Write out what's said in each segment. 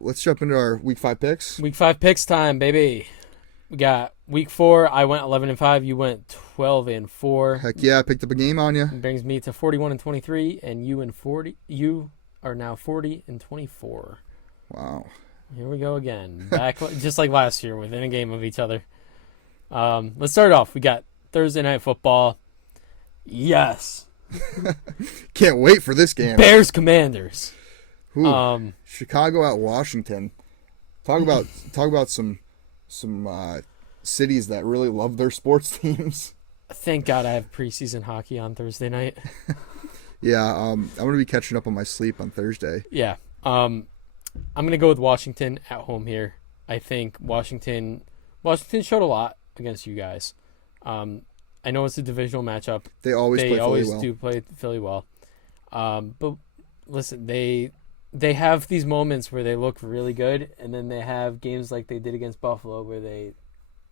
let's jump into our Week 5 picks. Week 5 picks time, baby. We got Week 4. I went 11-5. You went 12-4. Heck yeah, I picked up a game on you. Brings me to 41-23, and you are now 40-24. Wow. Here we go again. Back just like last year, within a game of each other. Let's start off. We got Thursday Night Football. Yes. Can't wait for this game. Bears Commanders. Ooh, Chicago at Washington. Talk about some cities that really love their sports teams. Thank God I have preseason hockey on Thursday night. Yeah, I'm going to be catching up on my sleep on Thursday. Yeah. I'm going to go with Washington at home here. I think Washington showed a lot against you guys. I know it's a divisional matchup. They always do play Philly well. But listen, they have these moments where they look really good, and then they have games like they did against Buffalo where they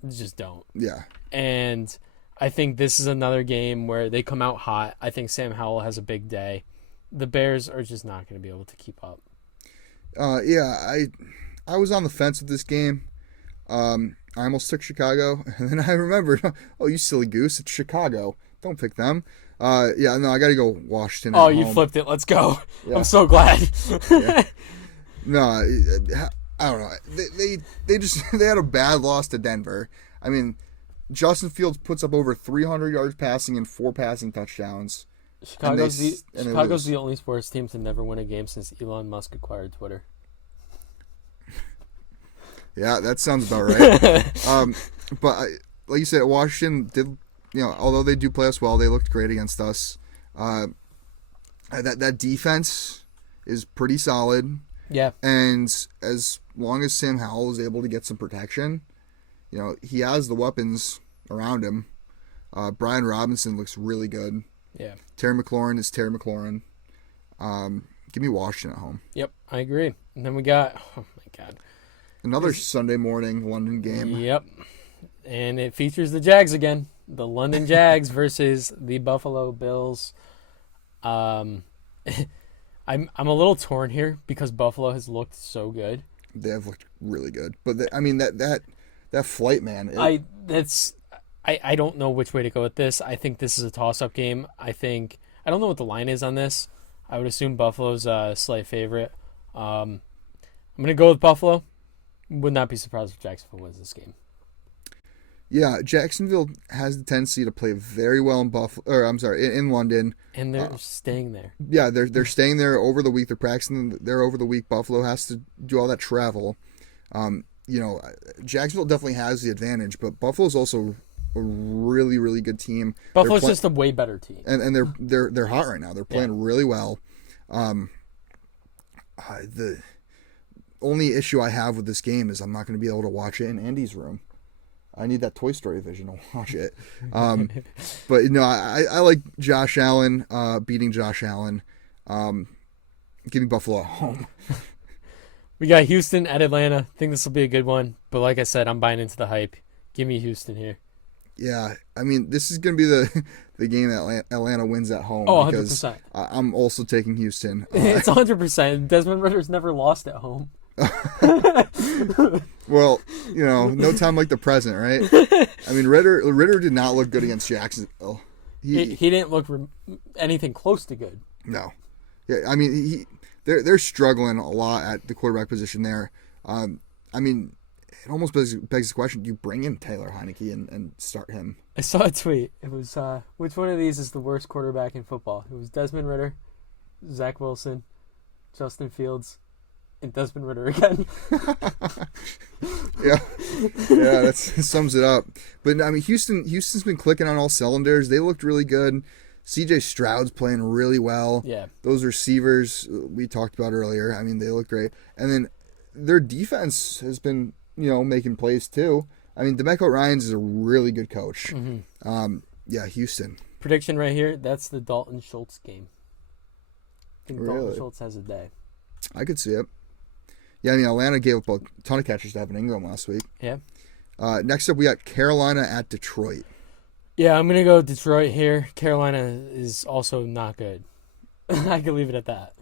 just don't. Yeah. And I think this is another game where they come out hot. I think Sam Howell has a big day. The Bears are just not going to be able to keep up. Yeah, I was on the fence with this game. I almost took Chicago, and then I remembered, oh, you silly goose, it's Chicago. Don't pick them. Yeah, no, I got to go Washington. Oh, you flipped it. Let's go. Yeah. I'm so glad. Yeah. No, I don't know. They had a bad loss to Denver. I mean, Justin Fields puts up over 300 yards passing and 4 passing touchdowns. Chicago's the only sports team to never win a game since Elon Musk acquired Twitter. Yeah, that sounds about right. But like you said, Washington did, although they do play us well, they looked great against us. That defense is pretty solid. Yeah. And as long as Sam Howell is able to get some protection, he has the weapons around him. Brian Robinson looks really good. Yeah. Terry McLaurin is Terry McLaurin. Give me Washington at home. Yep, I agree. And then we got, oh my God, another Sunday morning London game. Yep. And it features the Jags again. The London Jags versus the Buffalo Bills. I'm a little torn here because Buffalo has looked so good. They have looked really good. But that flight, man. I don't know which way to go with this. I think this is a toss-up game. I don't know what the line is on this. I would assume Buffalo's a slight favorite. I'm going to go with Buffalo. Would not be surprised if Jacksonville wins this game. Yeah, Jacksonville has the tendency to play very well in London. And they're staying there. Yeah, they're staying there over the week. They're practicing there over the week. Buffalo has to do all that travel. Jacksonville definitely has the advantage, but Buffalo's also a really, really good team. Buffalo's just a way better team. And they're hot right now. They're playing really well. The only issue I have with this game is I'm not going to be able to watch it in Andy's room. I need that Toy Story vision to watch it. But I like Josh Allen beating Josh Allen. Give me Buffalo at home. We got Houston at Atlanta. I think this will be a good one. But like I said, I'm buying into the hype. Give me Houston here. Yeah, I mean, this is going to be the game that Atlanta wins at home. Oh, 100%. Because I'm also taking Houston. It's 100%. Desmond Ritter's never lost at home. Well, no time like the present, right? I mean, Ritter did not look good against Jacksonville. He didn't look anything close to good. No. Yeah, I mean, they're struggling a lot at the quarterback position there. I mean, it almost begs the question, do you bring in Taylor Heineke and start him? I saw a tweet. It was, which one of these is the worst quarterback in football? It was Desmond Ridder, Zach Wilson, Justin Fields, and Desmond Ridder again. Yeah, that sums it up. But, I mean, Houston's been clicking on all cylinders. They looked really good. C.J. Stroud's playing really well. Yeah. Those receivers we talked about earlier, I mean, they look great. And then their defense has been, making plays too. I mean, DeMeco Ryans is a really good coach. Mm-hmm. Yeah, Houston. Prediction right here, that's the Dalton Schultz game. I think Really? Dalton Schultz has a day. I could see it. Yeah, I mean, Atlanta gave up a ton of catches to Evan Ingram last week. Yeah. Next up, we got Carolina at Detroit. Yeah, I'm going to go Detroit here. Carolina is also not good. I can leave it at that.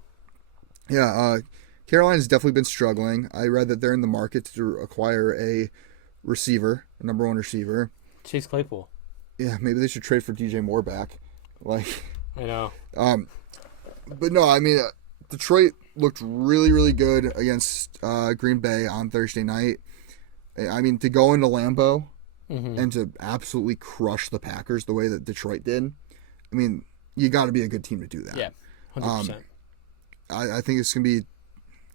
Yeah, Carolina's definitely been struggling. I read that they're in the market to acquire a receiver, a number one receiver. Chase Claypool. Yeah, maybe they should trade for DJ Moore back. Like, I know. But no, I mean, Detroit looked really, really good against Green Bay on Thursday night. I mean, to go into Lambeau and to absolutely crush the Packers the way that Detroit did, I mean, you got to be a good team to do that. Yeah, 100%. I think it's going to be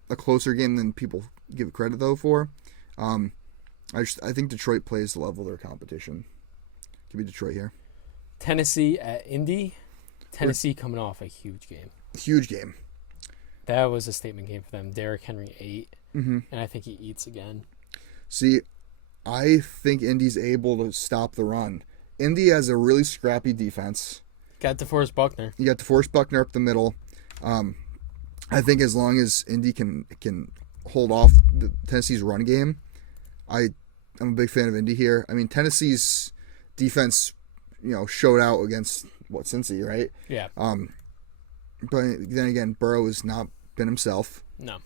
a closer game than people give it credit, though, for. I think Detroit plays the level of their competition. Give me Detroit here. Tennessee at Indy. Tennessee coming off a huge game. Huge game. That was a statement game for them. Derrick Henry 8, and I think he eats again. See, I think Indy's able to stop the run. Indy has a really scrappy defense. Got DeForest Buckner. You got DeForest Buckner up the middle. I think as long as Indy can hold off the Tennessee's run game, I'm a big fan of Indy here. I mean, Tennessee's defense, showed out against Cincy, right? Yeah. But then again, Burrow has not been himself. No.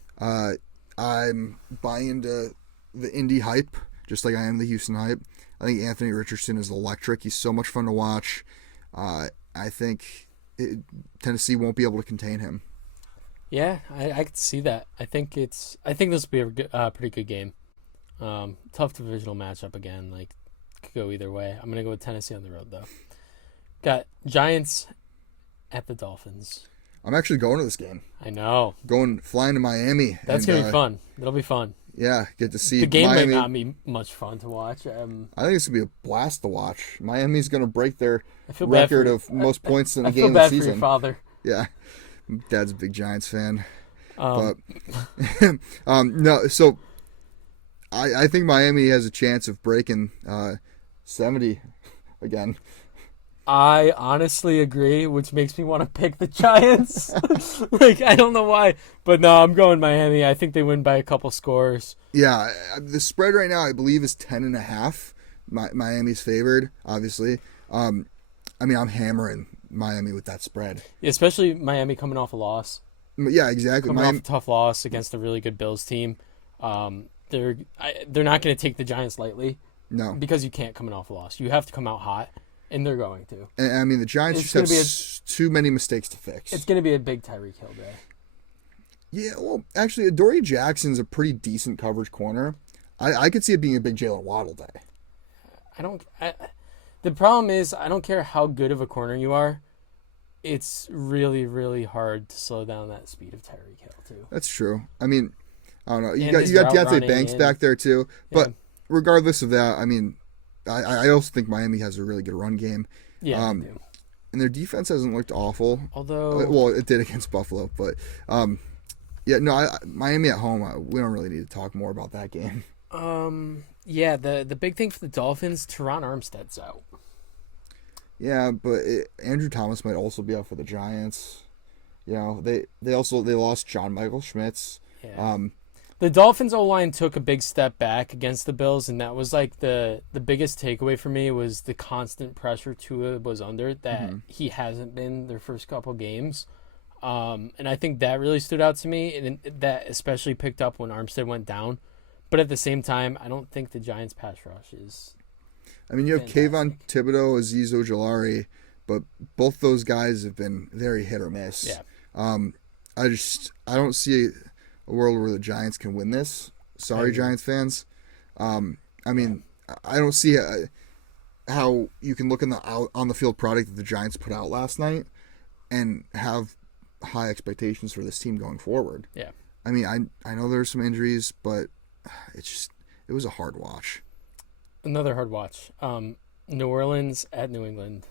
I'm buying into the Indy hype, just like I am the Houston hype. I think Anthony Richardson is electric. He's so much fun to watch. I think Tennessee won't be able to contain him. Yeah, I could see that. I think this will be a pretty good game. Tough divisional matchup again. Like, could go either way. I'm gonna go with Tennessee on the road though. Got Giants at the Dolphins. I'm actually going to this game. I know. Flying to Miami. That's gonna be fun. It'll be fun. Yeah, get to see the game. Miami. Might not be much fun to watch. I think it's gonna be a blast to watch. Miami's gonna break their record record of most points in a game this season. I feel bad for your father. Yeah, Dad's a big Giants fan. But no, so I think Miami has a chance of breaking 70 again. I honestly agree, which makes me want to pick the Giants. I don't know why. But no, I'm going Miami. I think they win by a couple scores. Yeah, the spread right now, I believe, is 10.5. Miami's favored, obviously. I'm hammering Miami with that spread. Yeah, especially Miami coming off a loss. Yeah, exactly. Coming off a tough loss against a really good Bills team. They're not going to take the Giants lightly. No. Because you can't come off a loss. You have to come out hot. And they're going to. And, I mean, the Giants just have too many mistakes to fix. It's going to be a big Tyreek Hill day. Yeah, well, actually, Adoree Jackson's a pretty decent coverage corner. I could see it being a big Jalen Waddle day. The problem is, I don't care how good of a corner you are. It's really, really hard to slow down that speed of Tyreek Hill, too. That's true. I mean, I don't know. You And got Deontay Banks back there, too. But Yeah. regardless of that, I mean, I also think Miami has a really good run game. Yeah, they do. And their defense hasn't looked awful. Although, Well, it did against Buffalo. But, Miami at home, we don't really need to talk more about that game. yeah, the big thing for the Dolphins, Teron Armstead's out. Yeah, but Andrew Thomas might also be out for the Giants. They lost John Michael Schmitz. Yeah. The Dolphins O-line took a big step back against the Bills, and that was like the biggest takeaway for me was the constant pressure Tua was under that he hasn't been their first couple games. And I think that really stood out to me, and that especially picked up when Armstead went down. But at the same time, I don't think the Giants' pass rush is I mean, you have Kayvon Thibodeau, Azeez Ojulari, but both those guys have been very hit or miss. Yeah. I don't see a world where the Giants can win this. Sorry, Giants fans. I mean, I don't see how you can look on the field product that the Giants put out last night and have high expectations for this team going forward. Yeah. I mean, I know there's some injuries, but it was a hard watch. Another hard watch. New Orleans at New England.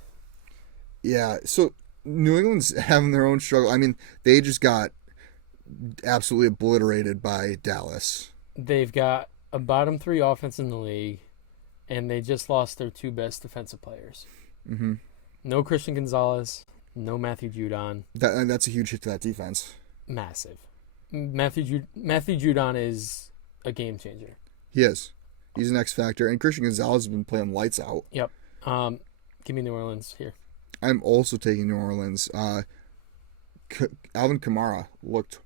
Yeah, so New England's having their own struggle. I mean, they just got absolutely obliterated by Dallas. They've got a bottom 3 offense in the league, and they just lost their 2 best defensive players. Mm-hmm. No Christian Gonzalez, no Matthew Judon. That's a huge hit to that defense. Massive. Matthew Judon is a game changer. He is. He's an X factor, and Christian Gonzalez has been playing lights out. Yep. Give me New Orleans here. I'm also taking New Orleans. Alvin Kamara looked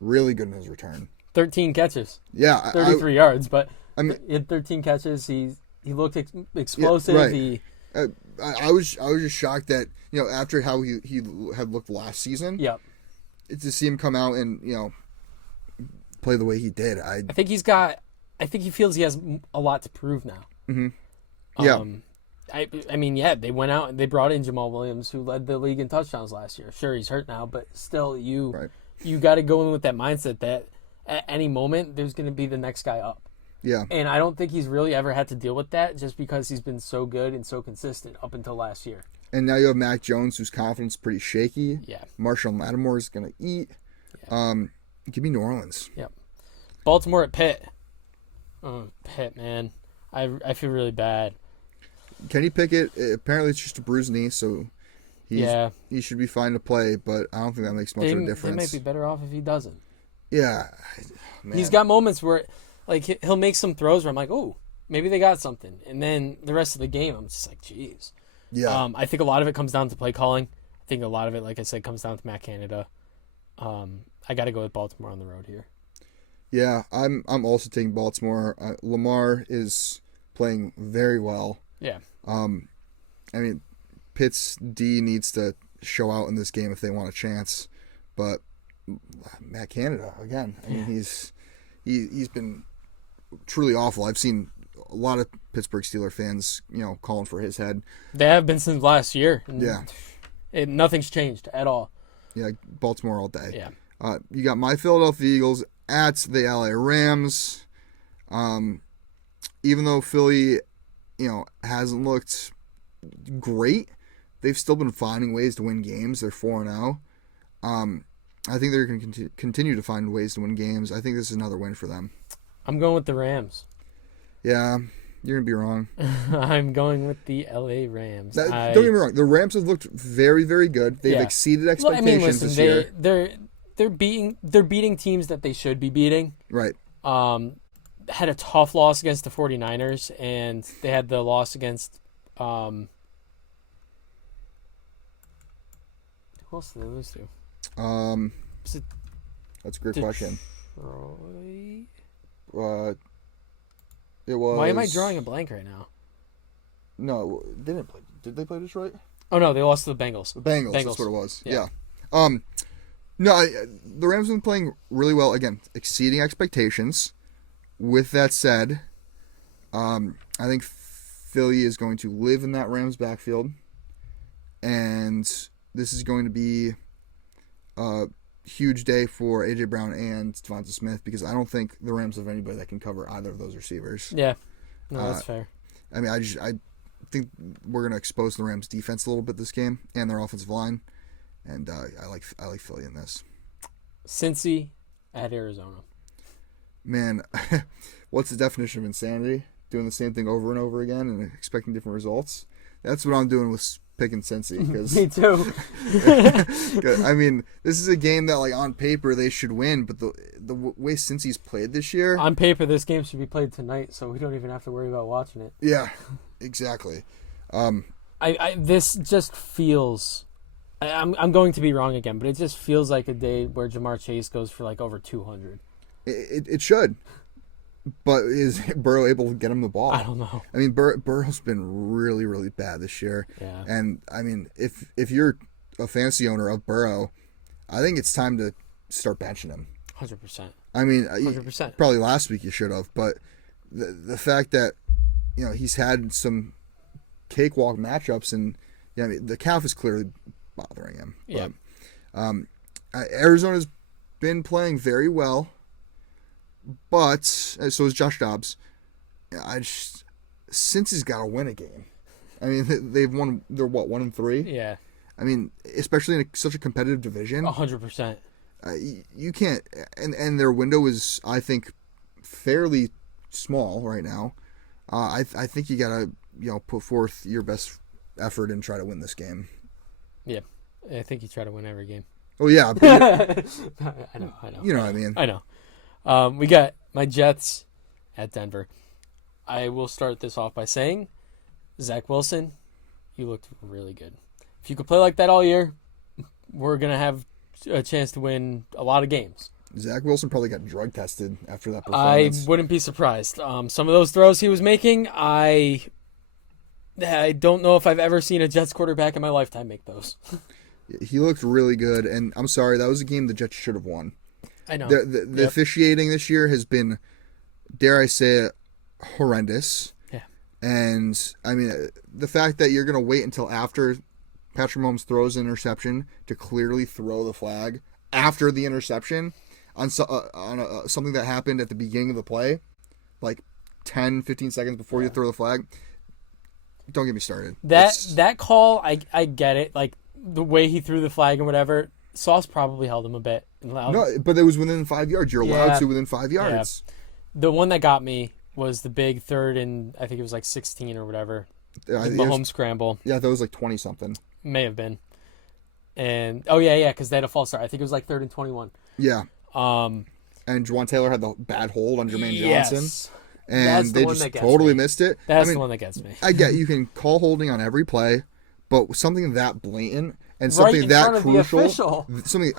really good in his return. 13 catches. Yeah, 33 yards, but I mean, he had 13 catches. He looked explosive. Yeah, right. I was just shocked that after how he had looked last season. Yep. To see him come out and play the way he did. I think he feels he has a lot to prove now. Mm-hmm. Yeah. I mean, yeah, they went out and they brought in Jamal Williams, who led the league in touchdowns last year. Sure, he's hurt now, but still, you got to go in with that mindset that at any moment there's going to be the next guy up. Yeah. And I don't think he's really ever had to deal with that just because he's been so good and so consistent up until last year. And now you have Mac Jones, whose confidence is pretty shaky. Yeah. Marshall Lattimore is going to eat. Yeah. Give me New Orleans. Yep. Baltimore at Pitt. Oh, Pitt, man. I feel really bad. Kenny Pickett, apparently it's just a bruised knee, so he should be fine to play, but I don't think that makes much of a difference. They might be better off if he doesn't. Yeah. Man. He's got moments where he'll make some throws where I'm like, oh, maybe they got something. And then the rest of the game, I'm just like, geez. Yeah. I think a lot of it comes down to play calling. I think a lot of it, like I said, comes down to Matt Canada. I got to go with Baltimore on the road here. Yeah, I'm also taking Baltimore. Lamar is playing very well. Yeah. I mean, Pitt's D needs to show out in this game if they want a chance. But Matt Canada, again, I mean, he's been truly awful. I've seen a lot of Pittsburgh Steelers fans, calling for his head. They have been since last year. Yeah. Nothing's changed at all. Yeah, Baltimore all day. Yeah. You got my Philadelphia Eagles at the LA Rams. Even though Philly, hasn't looked great, they've still been finding ways to win games. They're 4-0. I think they're going to continue to find ways to win games. I think this is another win for them. I'm going with the Rams. Yeah, you're going to be wrong. I'm going with the LA Rams. Don't get me wrong. The Rams have looked very, very good. They've exceeded expectations this year. They're beating teams that they should be beating. Right. Had a tough loss against the 49ers, and they had the loss against who else did they lose to? That's a great question. It was. Why am I drawing a blank right now? No, they didn't play. Did they play Detroit? Oh no, they lost to the Bengals. The Bengals. That's what it was. Yeah. No, the Rams have been playing really well. Again, exceeding expectations. With that said, I think Philly is going to live in that Rams backfield, and this is going to be a huge day for A.J. Brown and Devonta Smith because I don't think the Rams have anybody that can cover either of those receivers. Yeah, no, that's fair. I mean, I think we're going to expose the Rams' defense a little bit this game and their offensive line, and I like Philly in this. Cincy at Arizona. Man, what's the definition of insanity? Doing the same thing over and over again and expecting different results? That's what I'm doing with picking Cincy. Me too. I mean, this is a game that, on paper, they should win, but the way Cincy's played this year... On paper, this game should be played tonight, so we don't even have to worry about watching it. Yeah, exactly. This just feels... I'm going to be wrong again, but it just feels like a day where Jamar Chase goes for, over 200. It should. But is Burrow able to get him the ball? I don't know. I mean, Burrow's been really, really bad this year. Yeah. And, I mean, if you're a fantasy owner of Burrow, I think it's time to start benching him. 100%. I mean, 100%. Probably last week you should have, but the fact that, he's had some cakewalk matchups and, I mean, the calf is clearly bothering him. Yeah. But, Arizona's been playing very well. But so is Josh Dobbs. Since he's got to win a game. I mean, they've won. They're 1-3. Yeah. I mean, especially in such a competitive division. 100%. You can't. And their window is, I think, fairly small right now. I think you got to put forth your best effort and try to win this game. Yeah, I think you try to win every game. Oh yeah. I know. You know what I mean. I know. We got my Jets at Denver. I will start this off by saying, Zach Wilson, you looked really good. If you could play like that all year, we're going to have a chance to win a lot of games. Zach Wilson probably got drug tested after that I performance. wouldn't be surprised. Some of those throws he was making, I don't know if I've ever seen a Jets quarterback in my lifetime make those. He looked really good, and I'm sorry, that was a game the Jets should have won. I know. The officiating this year has been, dare I say it, horrendous. Yeah. And, I mean, the fact that you're going to wait until after Patrick Mahomes throws an interception to clearly throw the flag after the interception on something that happened at the beginning of the play, like 10, 15 seconds before you throw the flag. Don't get me started. That call, I get it. Like, the way he threw the flag and whatever, Sauce probably held him a bit. No, but it was within 5 yards. You're allowed to within 5 yards. Yeah. The one that got me was the big third and I think it was like 16 or whatever. The Mahomes scramble. Yeah, that was like 20-something. May have been. And, because they had a false start. I think it was like 3rd and 21. Yeah. And Juwan Taylor had the bad hold on Jermaine Johnson. And they just totally missed it. That's the one that gets me. I get you can call holding on every play, but something that blatant and something that crucial, something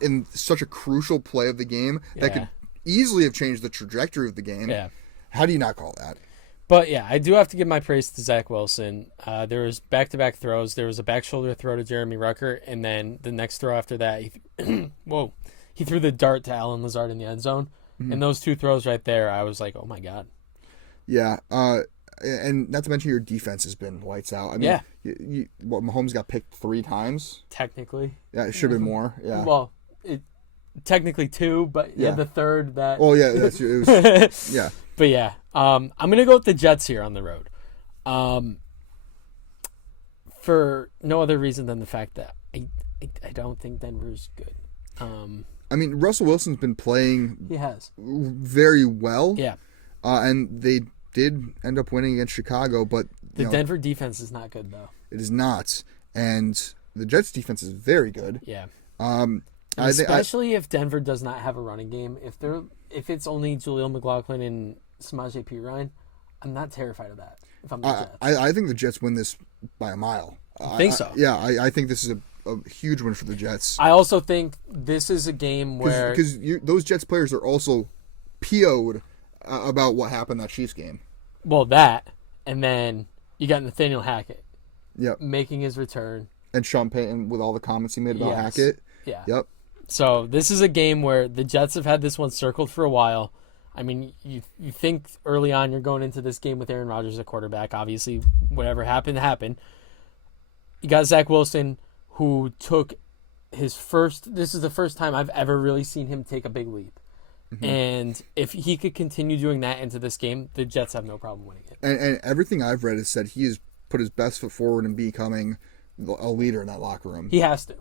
in such a crucial play of the game that could easily have changed the trajectory of the game. Yeah. How do you not call that? But yeah, I do have to give my praise to Zach Wilson. There was back-to-back throws. There was a back shoulder throw to Jeremy Rucker, and then the next throw after that, he threw the dart to Allen Lazard in the end zone. Mm-hmm. And those two throws right there, I was like, oh my God. Yeah, and not to mention your defense has been lights out. I mean, Mahomes got picked 3 times? Technically. Yeah, it should have been more. Yeah. Well, technically 2, but the third that. Oh yeah, it was, yeah. But yeah, I'm gonna go with the Jets here on the road, for no other reason than the fact that I don't think Denver's good. I mean, Russell Wilson's been playing. He has very well. Yeah, and they did end up winning against Chicago, but the Denver defense is not good though. It is not, and the Jets defense is very good. Yeah. Especially if Denver does not have a running game, if it's only Jaleel McLaughlin and Samaje Perine, I'm not terrified of that. If I'm the Jets, I think the Jets win this by a mile. I think so. I think this is a huge win for the Jets. I also think this is a game where because those Jets players are also PO'd about what happened that Chiefs game. Well, that, and then you got Nathaniel Hackett. Yep. Making his return. And Sean Payton with all the comments he made about Hackett. Yeah. Yep. So this is a game where the Jets have had this one circled for a while. I mean, you think early on you're going into this game with Aaron Rodgers at quarterback. Obviously, whatever happened, happened. You got Zach Wilson, who took his first... This is the first time I've ever really seen him take a big leap. Mm-hmm. And if he could continue doing that into this game, the Jets have no problem winning it. And everything I've read has said he has put his best foot forward in becoming a leader in that locker room. He has to.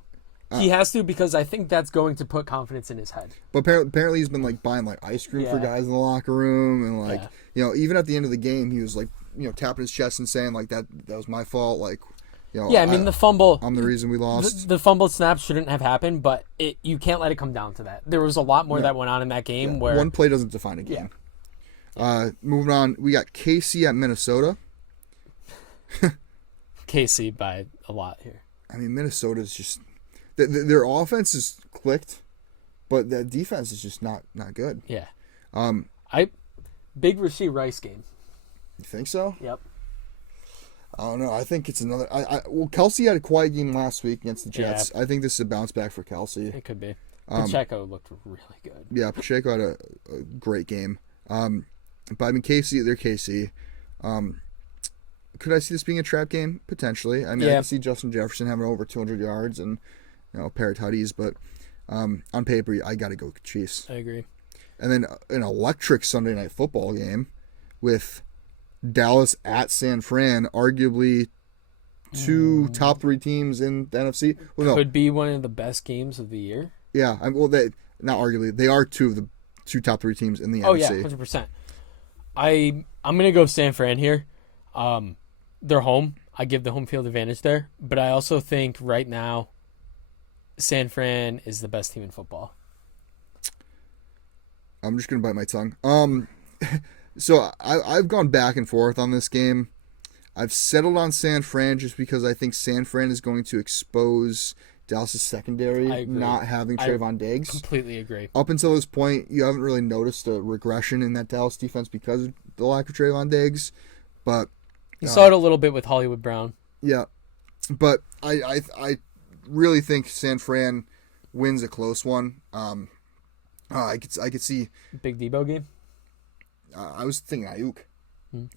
He has to, because I think that's going to put confidence in his head. But apparently he's been buying ice cream for guys in the locker room, and even at the end of the game he was tapping his chest and saying that was my fault. I mean, the fumble. I'm the reason we lost. The fumbled snap shouldn't have happened, but you can't let it come down to that. There was a lot more that went on in that game where one play doesn't define a game. Moving on, we got KC at Minnesota. KC by a lot here. I mean, Minnesota's just their offense is clicked, but the defense is just not good. Yeah. Big Rashee Rice game. You think so? Yep. I don't know. I think it's another. Kelsey had a quiet game last week against the Jets. Yeah. I think this is a bounce back for Kelsey. It could be. Pacheco looked really good. Yeah, Pacheco had a great game. But I mean, KC, they're KC. Could I see this being a trap game? Potentially. I mean, I can see Justin Jefferson having over 200 yards and a pair of tutties, but on paper, I got to go Chiefs. I agree. And then an electric Sunday night football game with Dallas at San Fran, arguably two top 3 teams in the NFC. Well, could be one of the best games of the year. Yeah, not arguably, they are 2 of the 2 top 3 teams in the NFC. Oh yeah, 100%. I'm gonna go San Fran here. They're home. I give the home field advantage there, but I also think right now San Fran is the best team in football. I'm just gonna bite my tongue. So I've gone back and forth on this game. I've settled on San Fran just because I think San Fran is going to expose Dallas' secondary not having Trayvon Diggs. Completely agree. Up until this point, you haven't really noticed a regression in that Dallas defense because of the lack of Trayvon Diggs. But you saw it a little bit with Hollywood Brown. Yeah, but I really think San Fran wins a close one. I could see Big Debo game. I was thinking Ayuk.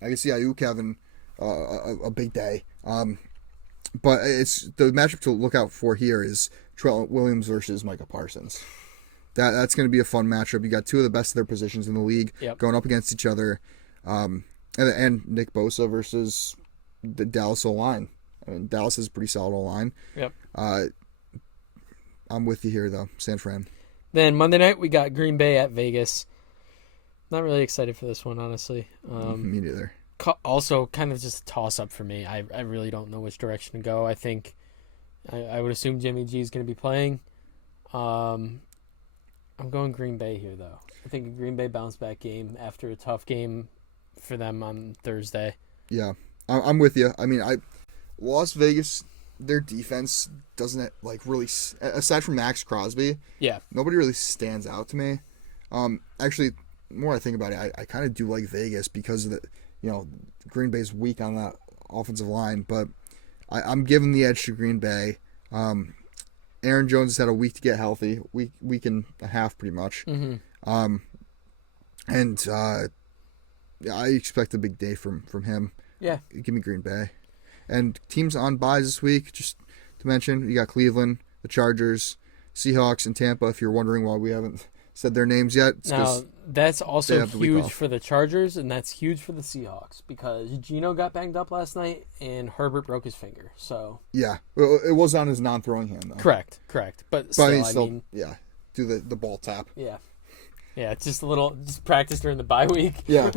I could see Ayuk having a big day. But it's the matchup to look out for here is Trent Williams versus Micah Parsons. That's going to be a fun matchup. You got two of the best of their positions in the league going up against each other, and Nick Bosa versus the Dallas O-line. I mean, Dallas is a pretty solid O-line. Yep. I'm with you here though, San Fran. Then Monday night we got Green Bay at Vegas. Not really excited for this one, honestly. Me neither. Also, kind of just a toss-up for me. I really don't know which direction to go. I think I would assume Jimmy G is going to be playing. I'm going Green Bay here, though. I think a Green Bay bounce-back game after a tough game for them on Thursday. Yeah, I'm with you. I mean, Las Vegas, their defense doesn't really, aside from Max Crosby, nobody really stands out to me. Actually, the more I think about it, I kind of do like Vegas because of the, Green Bay's weak on that offensive line, but I'm giving the edge to Green Bay. Aaron Jones has had a week to get healthy, week and a half pretty much. Mm-hmm. I expect a big day from him. Yeah. Give me Green Bay. And teams on byes this week, just to mention, you got Cleveland, the Chargers, Seahawks, and Tampa, if you're wondering why we haven't said their names yet. Now, that's also huge for the Chargers, and that's huge for the Seahawks, because Geno got banged up last night, and Herbert broke his finger. So yeah, it was on his non-throwing hand, though. Correct. But still, I mean, do the ball tap. Yeah, it's just just practice during the bye week. Yeah.